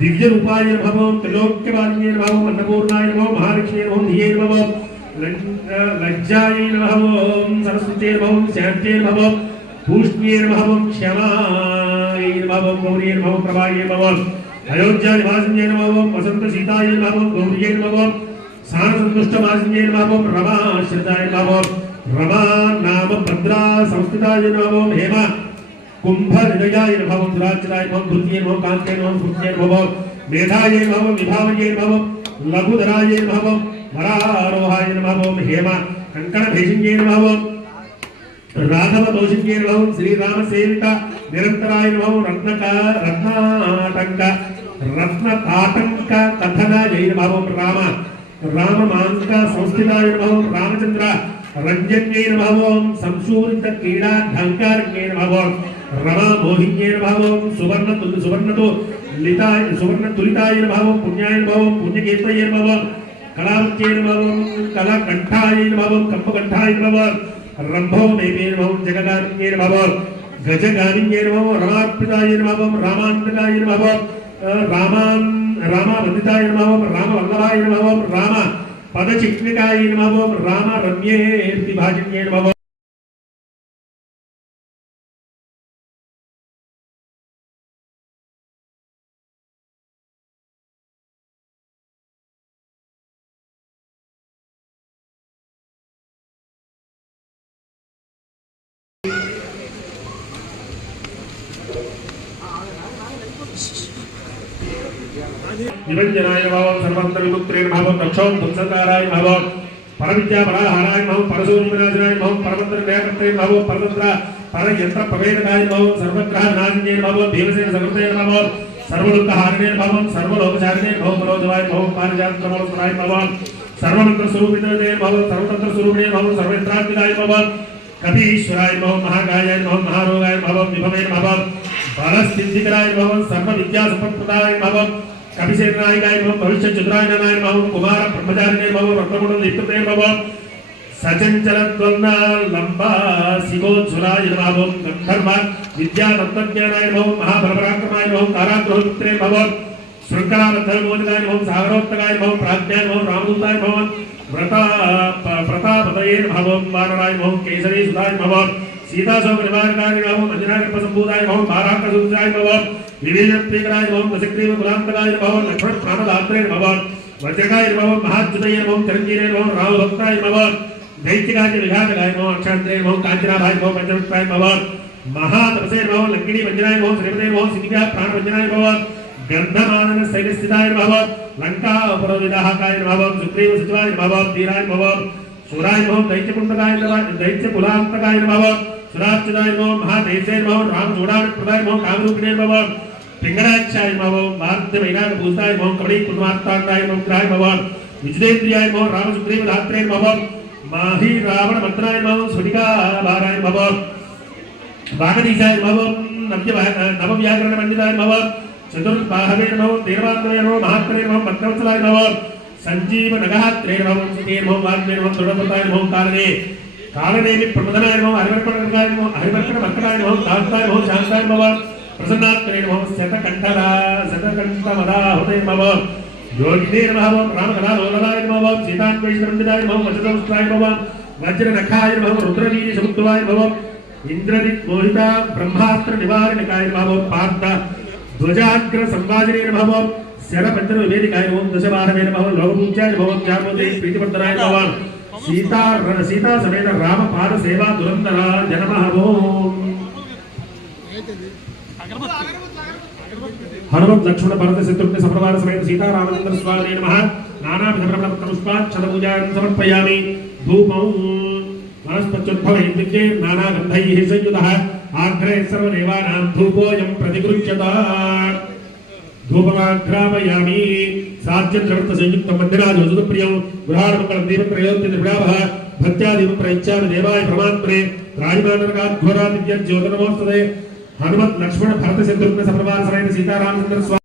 दिव्य रूपाय नमः ओम त्रिलोक्यवान्ये नमः ओम अन्नपूर्णाय नमः ओम महालक्ष्मी नमः ओम धिये नमः ओम लज्जाय नमः ओम सरस्वती नमः ओम शान्त्यै नमः ओम पूष्ण्ये नमः ओम क्षमाय नमः ओम गौरी नमः ओम प्रभाय नमः ओम अयोध्या निवासिन्ये नमः ओम वसंत सीताय नमः ओम गौरी नमः ओम सानसंतुष्टवासिन्ये नमः ओम रमाश्रिताय नमः ओम रमा नाम भद्रा संस्थिताय नमो हेम कुंभ निदयाय नमो दुराचराय नमो धृत्ये नमो कांते नमो भृत्ये नमो मेधाय नमो विभावये नमो लघुधराय नमो वरारोहाय नमो हेम कंकण भेषिण्ये नमो राघव दोषिण्ये नमो श्री राम सेविता निरंतराय नमो रत्नाटंक रत्नताटंक कथनाय नमो राम राममांक संस्थिताय नमो रामचंद्र रंजन्ये नमो संशूरित क्रीडा ढंकारण्ये नमो रमा मोहिन्ये नमो सुवर्ण लिताय सुवर्ण तुलिताय नमो पुण्याय नमो पुण्यकेतये नमो कलावत्ये नमो कलाकंठाय नमो कप्पकंठाय नमो रंभो देवे नमो जगदान्ये नमो गजगानिन्ये नमो रमार्पिताय नमो रामान्तकाय नमो रामावन्दिताय नमो रामवल्लभाय नमो राम पदचिह्निकाय नमो राम रम्येति भाजिन्ये नमो निरंजनाय नमः सर्वत्र विमुक्त्रे नमः दक्षों धुत्सकाराय नमः परविद्या पराहाराय नमः परशून्यनाशनाय नमः परमंत्र न्यायकर्त्रे नमः परतंत्र परयंत्र प्रवेदकाय नमः सर्वग्रह नाशिने नमः भीमसेन समृते नमः सर्वलोकहारिणे नमः सर्वलोकचारिणे नमः मनोजवाय नमः पारिजात नमः नमः सर्वमंत्र स्वरूपिणे नमः सर्वतंत्र स्वरूपिणे नमः सर्वेन्द्रात्मिकाय नमः कपीश्वराय नमः महाकायाय नमः महारोगाय नमः विभवे नमः बालस्थितिकराय नमः सर्वविद्या संपत्प्रदाय नमः कपिसेनायकाय नमः भविष्य चतुरायनाय नमः कुमार ब्रह्मचारिणे नमः रत्नगुण दीप्तते नमः सचंचल द्वंद्व लंबा शिवोत्सुराय नमः गंधर्व विद्या तत्त्वज्ञानाय नमः महाबलपराक्रमाय नमः कारागृहपुत्रे नमः शृंखलाबद्धमोदकाय नमः सागरोक्तकाय नमः प्राज्ञाय नमः रामदूताय नमः प्रतापतये नमः वानराय नमः केसरी सुधाय नमः सीताशोक निवारकाय नमः अंजनाकृप संभूताय नमः बाराकसुताय नमः विवेकप्रियकाय नमः दशग्रीव कुलांतकाय नमः लक्ष्मण प्राणदात्रे नमः वज्रकाय नमः महाच्युताय नमः चिरंजीवे नमः रामभक्ताय नमः दैत्यकाय विघातकाय नमः अक्षांतरे नमः कांचनाभाय नमः पंचवक्ताय नमः महातपसे नमः लंकिनी मंजनाय नमः श्रीमते नमः सिद्धिका प्राणवंजनाय नमः गंधमादन शैलस्थिताय नमः लंका उपरोविदाहकाय नमः सुग्रीव सचिवाय नमः धीराय नमः सुराय नमः दैत्यकुंडकाय नमः दैत्यकुलांतकाय नमः सुराच्युताय नमः महादेशे नमः रामजोड़ाप्रदाय नमः कामरूपिणे नमः पिंगलाक्षाय नमः वार्धवैरागभूताय नमः कवड़ी कुर्मार्तांडाय नमः ग्राय नमः विजयेन्द्रियाय नमः रामसुग्रीव धात्रे नमः माही रावण मंत्राय नमः स्फटिका भाराय नमः वागदीशाय नमः नवव्याकरण पंडिताय नमः चतुर्बाहवे नमः देवान्तवे नमः महात्रे नमः भक्तवत्सलाय नमः संजीव नगहात्रे नमः सीते नमः वाग्मे नमः दृढ़पताय नमः कारणे कारणेमि प्रमदनाय नमः हरिवर्कणकाय नमः हरिवर्कणमर्कणाय नमः कांताय नमः शांताय नमः प्रसन्नात्रे नमः शतकंठमदाहुते नमः योगिने नमः रामकलालोलाय नमः सीतान्वेषणपण्डिताय नमः वज्रदंष्ट्राय नमः वज्रनखाय नमः रुद्रवीर्य समुद्रवाय नमः इंद्रजित् मोहिता ब्रह्मास्त्र निवारणकाय नमः पार्थ ध्वजाग्र संवादिने नमः शरपंचर विवेदिकाय नमः दशबाहवे नमः लोकपूज्याय नमः ज्ञानोदय प्रीतिवर्धनाय नमः सीता समेत राम पाद सेवा दुरंतरा जनमः हनुमत लक्ष्मण भरत शत्रुघ्न सपरिवार समेत सीता रामचंद्र स्वामी नमः नानाविध पुष्पाक्षत पूजां समर्पयामि धूपं वनस्पत्युद्भवैर्विद्ये नानागन्धैः संयुतः आग्रे सर्वदेवानां धूपोऽयं प्रतिगृह्यत धूपमाघ्रापयामि साध्यं जगत् संयुक्तं मन्दिरादि वसुतप्रियं गृहाणमङ्गलं दीपत्रयोत्यतिर्विडाभः भक्त्या दीपप्रयच्छामि देवाय प्रमात्मने राजमानरकाद्घोरादिव्यज्योतिर्नमोस्तुते हनुमत लक्ष्मण भरत शत्रुघ्न सपरिवार समेत सीता रामचंद्र स्वामी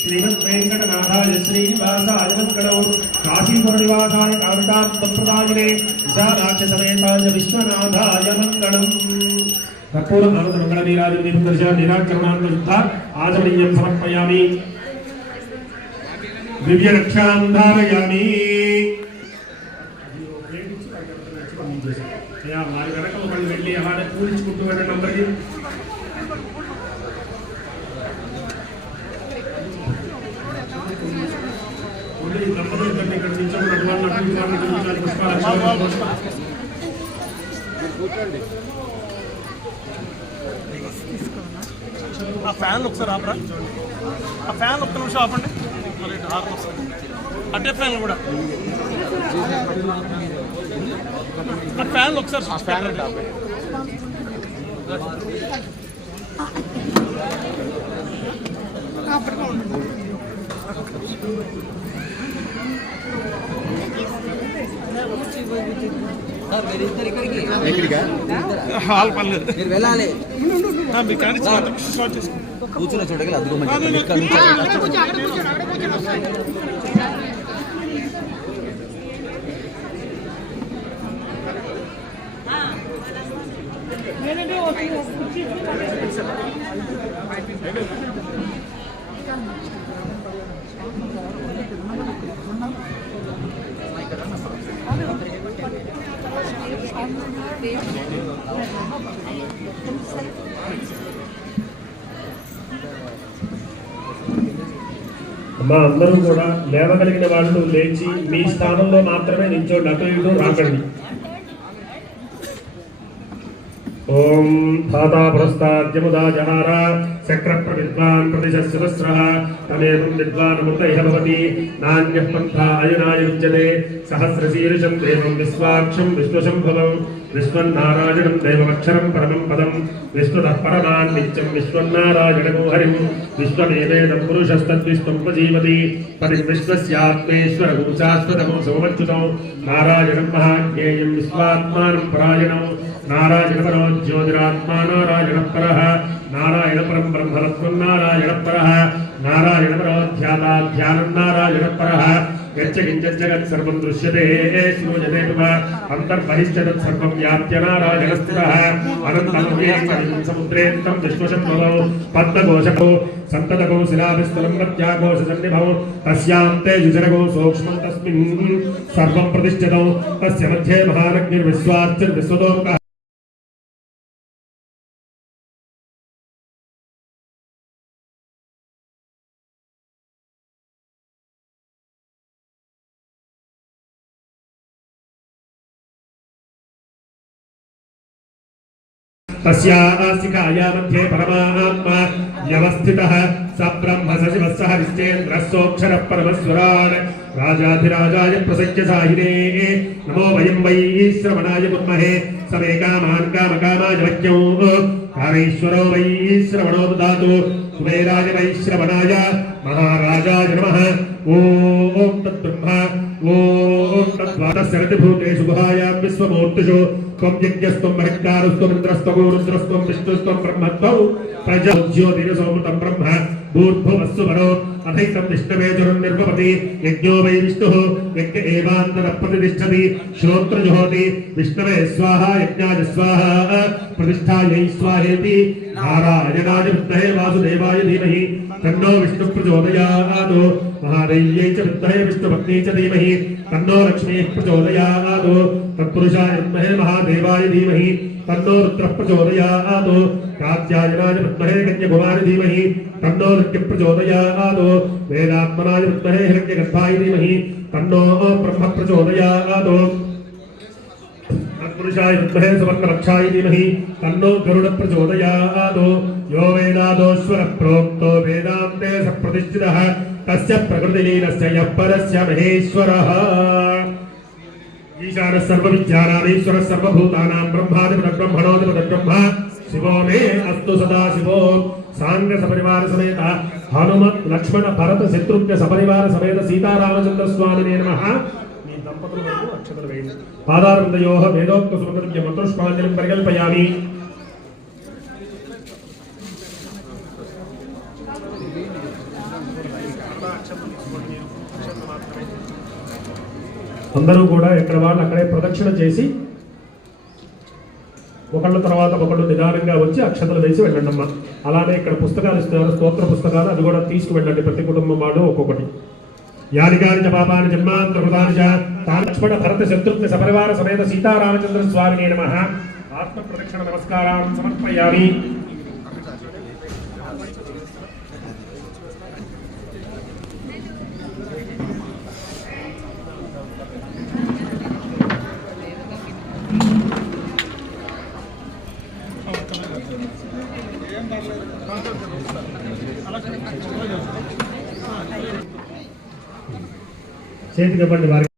श्रीमद्वेंकटनाथाय श्रीनिवासाय मंगलौ काशीपुरनिवासाय कामकान्तप्रदायिने विशालाक्षसमेताय विश्वनाथाय मंगलम् कर्पूर आनंद मंगलनीराजन दीपदर्शन निराकरणान्तशुद्धा आचमनीयं समर्पयामि దివ్యరక్షాం ధారయామి. వారి వెనక ఒకళ్ళు వెళ్ళి అలానే పూజించుకుంటూ వెళ్ళండి అందరికీ. ఇక్కడ నిల్చోన్నటువంటి ఆ ఫ్యాన్లు ఒకసారి ఆపరా, ఆ ఫ్యాన్ ఒక్క నిమిషం ఆపండి. అటే ఫ్యాన్లు కూడా, ఆ ఫ్యాన్లు ఒకసారి ఫ్యాన్ హాల్ పర్లేదు, మీరు వెళ్ళాలి. మీ కానీ స్టార్ట్ చేసుకో. కూర్చున్న చూడగల అదిగో అమ్మా అందరూ కూడా లేవగలిగిన వాళ్ళు లేచి మీ స్థానంలో మాత్రమే నిల్చోండి, అటు ఇటు రాకండి. ఓం ధాతా పురస్తాద్యముదా జహార చక్ర ప్రవిద్వాన్ ప్రతిశస్రః తమేవం విద్వానముతైః భవతి నాన్యః పంథా అయనాయ విద్యతే సహస్రశీర్షం దేవం విశ్వాక్షం విశ్వశంభవం విశ్వన్నారాయణం దేవమక్షరం పరమం పదం విష్ణుతః పరమాన్ నిత్యం విశ్వన్నారాయణమో హరిం విశ్వమేవేదం పురుషస్తద్విశ్వముపజీవతి పరి విశ్వస్యాత్మేశ్వరము శాశ్వతము సోమచ్యుతం నారాయణం మహాజ్ఞేయం విశ్వాత్మానం పరాయణం నారాయణ పరో జ్యోతిరాత్మా నారాయణ పరః నారాయణ పరం బ్రహ్మరత్వం నారాయణ పరః నారాయణ పరో ధ్యానం నారాయణ పరః యచ్చ కించ జగత్ సర్వం దృశ్యతే శ్రూయతే అంతర్బహిశ్చ సర్వం వ్యాప్య నారాయణ స్థిరః అనంతం సముద్రేంతం విశ్వశంభవో పద్మకోశకో సంతతకో శిలాభిస్థలం ప్రత్యాకోశ సన్నిభో తస్యాంతే యుజరగో సూక్ష్మం తస్మిన్ సర్వం ప్రతిష్ఠితం తస్య మధ్యే మహానగ్నిర్విశ్వార్చిర్విశ్వతోముఖః तस्यासिकाया मध्ये परमात्मा व्यवस्थितः स ब्रह्म सचिवः सह विश्चेन्द्रः सोऽक्षरः परमस्वरान् राजाधिराजाय प्रसज्य साहिने नमो वयं वै श्रवणाय कुर्महे समे कामान् कामकामाय वच्यौ कामेश्वरो वै श्रवणो ददातु कुबेराय वै श्रवणाय महाराजाय नमः ॐ तद्ब्रह्म ॐ तद्वादशरतिभूतेषु गुहायां विश्वमूर्तिषु त्वं यज्ञस्त्वं महत्कारस्त्वं इन्द्रस्त्वं रुद्रस्त्वं विष्णुस्त्वं ब्रह्मत्वं प्रजा ज्योतिरसोमृतं ब्रह्म भूर्भुवस्सु वरो अथैतं विष्णुवेजुरं निर्भवति यज्ञो वै विष्णुः यज्ञ एवान्तरः प्रतिष्ठति श्रोत्रजुहोति विष्णवे स्वाहा यज्ञाय स्वाहा प्रतिष्ठायै स्वाहेति नारायणाय विद्महे वासुदेवाय धीमहि तन्नो विष्णु प्रचोदयात् महादेव्यै च विद्महे विष्णुपत्नी च धीमहि तन्नो लक्ष्मीः प्रचोदयात् तत्पुरुषाय विद्महे महादेवाय धीमहि तन्नो रुद्रः प्रचोदयात् कात्यायनाय विद्महे कन्याकुमारी धीमहि तन्नो रुद्रः प्रचोदयात् वेदात्मनाय विद्महे हिरण्यगर्भाय धीमहि तन्नो ब्रह्म प्रचोदयात् तत्पुरुषाय विद्महे सुवर्णरक्षाय धीमहि तन्नो गरुड प्रचोदयात् यो वेदादोश्वर प्रोक्तो वेदान्ते सप्रतिष्ठितः तस्य प्रकृतिलीनस्य यः परस्य महेश्वरः ईशानः सर्वविद्यानामीश्वरः सर्वभूतानां ब्रह्मादिपदब्रह्मणोदिपदब्रह्म शिवो मे अस्तु सदा शिवो सांग सपरिवार समेत हनुमत लक्ष्मण भरत शत्रुघ्न सपरिवार समेत सीतारामचंद्र स्वामिने नमः मी దంపతుల వరకు అక్షతలు వేయండి పాదారందయోః వేదోక్త సుమంత్రజ్ఞ మంత్రోష్పాంజలిం పరికల్పయామి అందరూ కూడా ఎక్కడ వాళ్ళు అక్కడే ప్రదక్షిణ చేసి ఒకళ్ళ తర్వాత ఒకళ్ళు నిదానంగా వచ్చి అక్షతలు వేసి వెళ్ళండి అమ్మా. అలానే ఇక్కడ పుస్తకాలు ఇస్తున్నారు, స్తోత్ర పుస్తకాలు, అది కూడా తీసుకువెళ్ళండి ప్రతి కుటుంబం వాడు ఒక్కొక్కటి. यानि कानि च पापानि जन्मान्तरकृतानि च तानि लक्ष्मण भरत शत्रुघ्न सपरिवार समेत सीतारामचंद्र स्वामिने नमः आत्मप्रदक्षिण नमस्कारान् समर्पयामि। చేతికి ఇవ్వండి వారికి.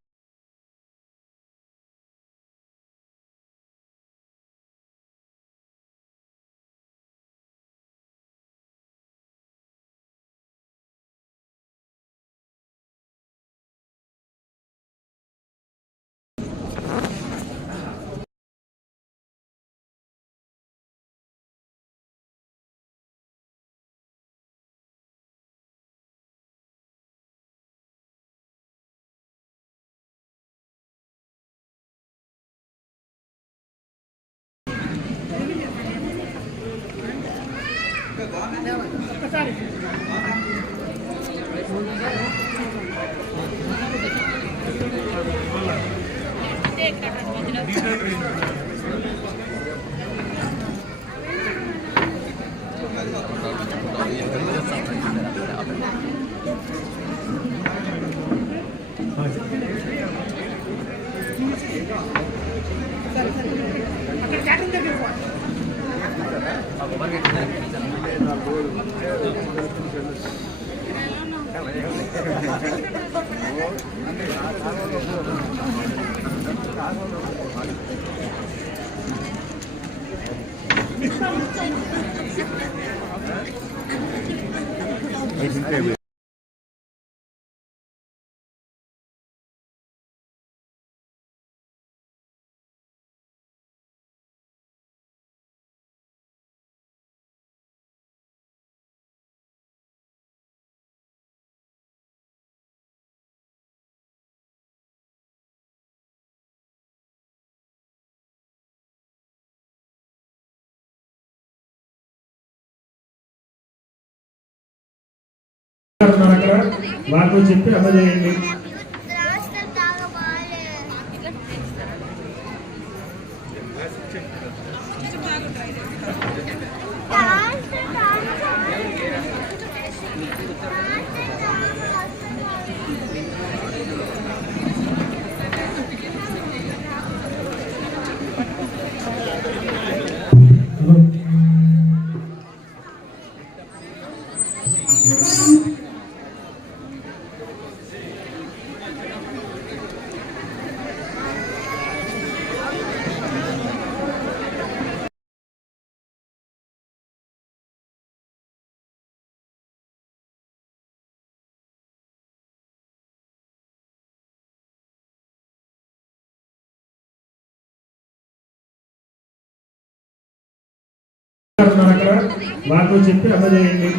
వాటిని చెప్పి అందజేయండి. వాటిని చెప్పి అందజేయండి.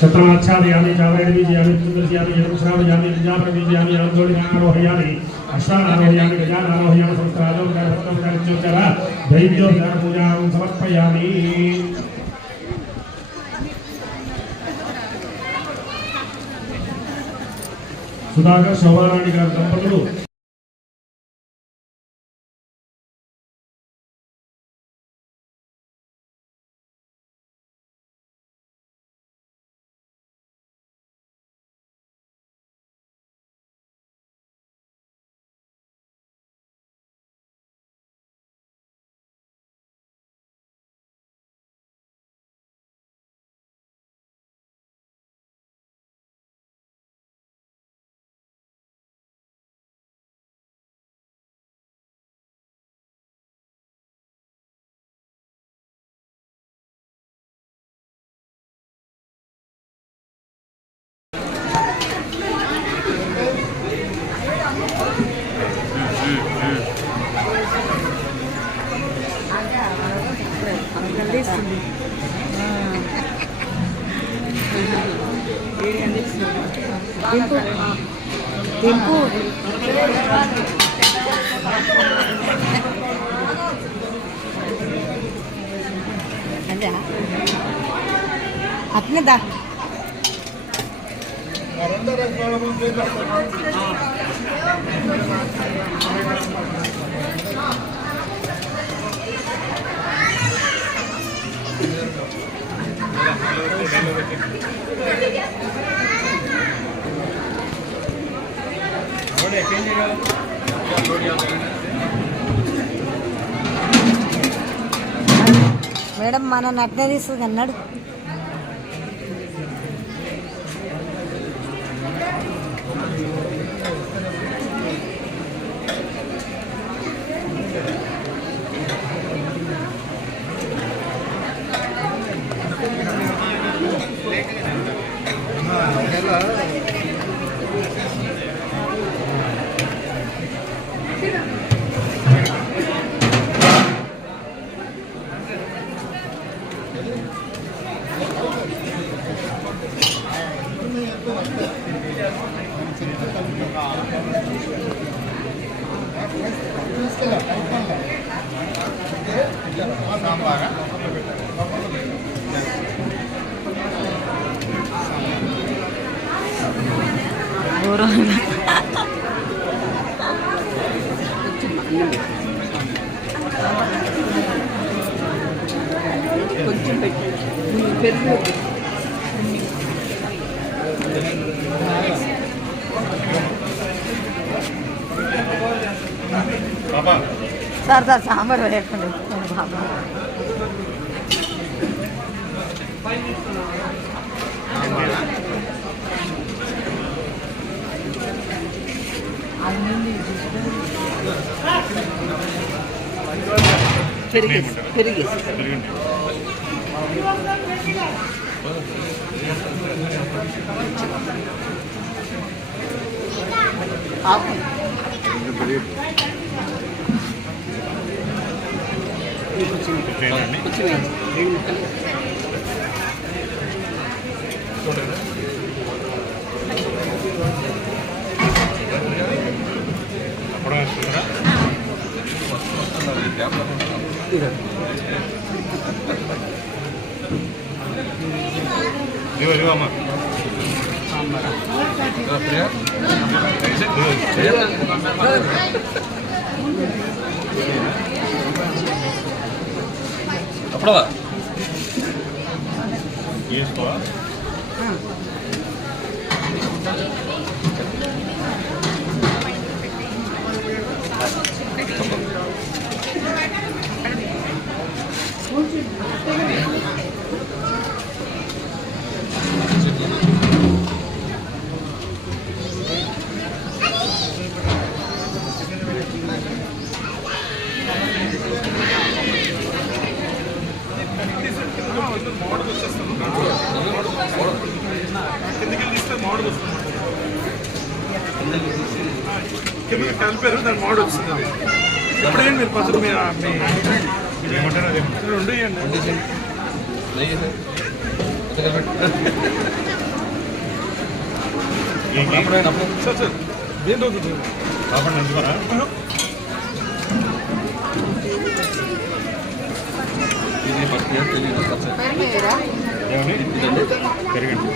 छत्रमाच्छादयामि चावरणबीजयामि तुलसीयामि यदुश्रावयामि विजापनबीजयामि आंदोलिनारोहयामि अष्टानारोहयामि गजानारोहयामि संस्कारादो गणपतोपचारित्योच्चार दैव्योपचार पूजां समर्पयामि। सुधाकर शोभाराणी गाరి దంపతులు దింపు అదే అట్నే దా మేడం మన నట్నే తీస్తుంది అన్నాడు కొంచెం పెట్టి పెరుగు సార్ సార్ సాంబార్ వేయకండి బాబా పెరిగేసి పెరిగేసి అప్పుడవా కలిపారు దాని మోడ్ వస్తుంది ఎప్పుడైనా మీరు పసుపు రెండు ఇవ్వండి సార్ సార్ దేని రోజు కాకుండా అందుకరా పెరగండి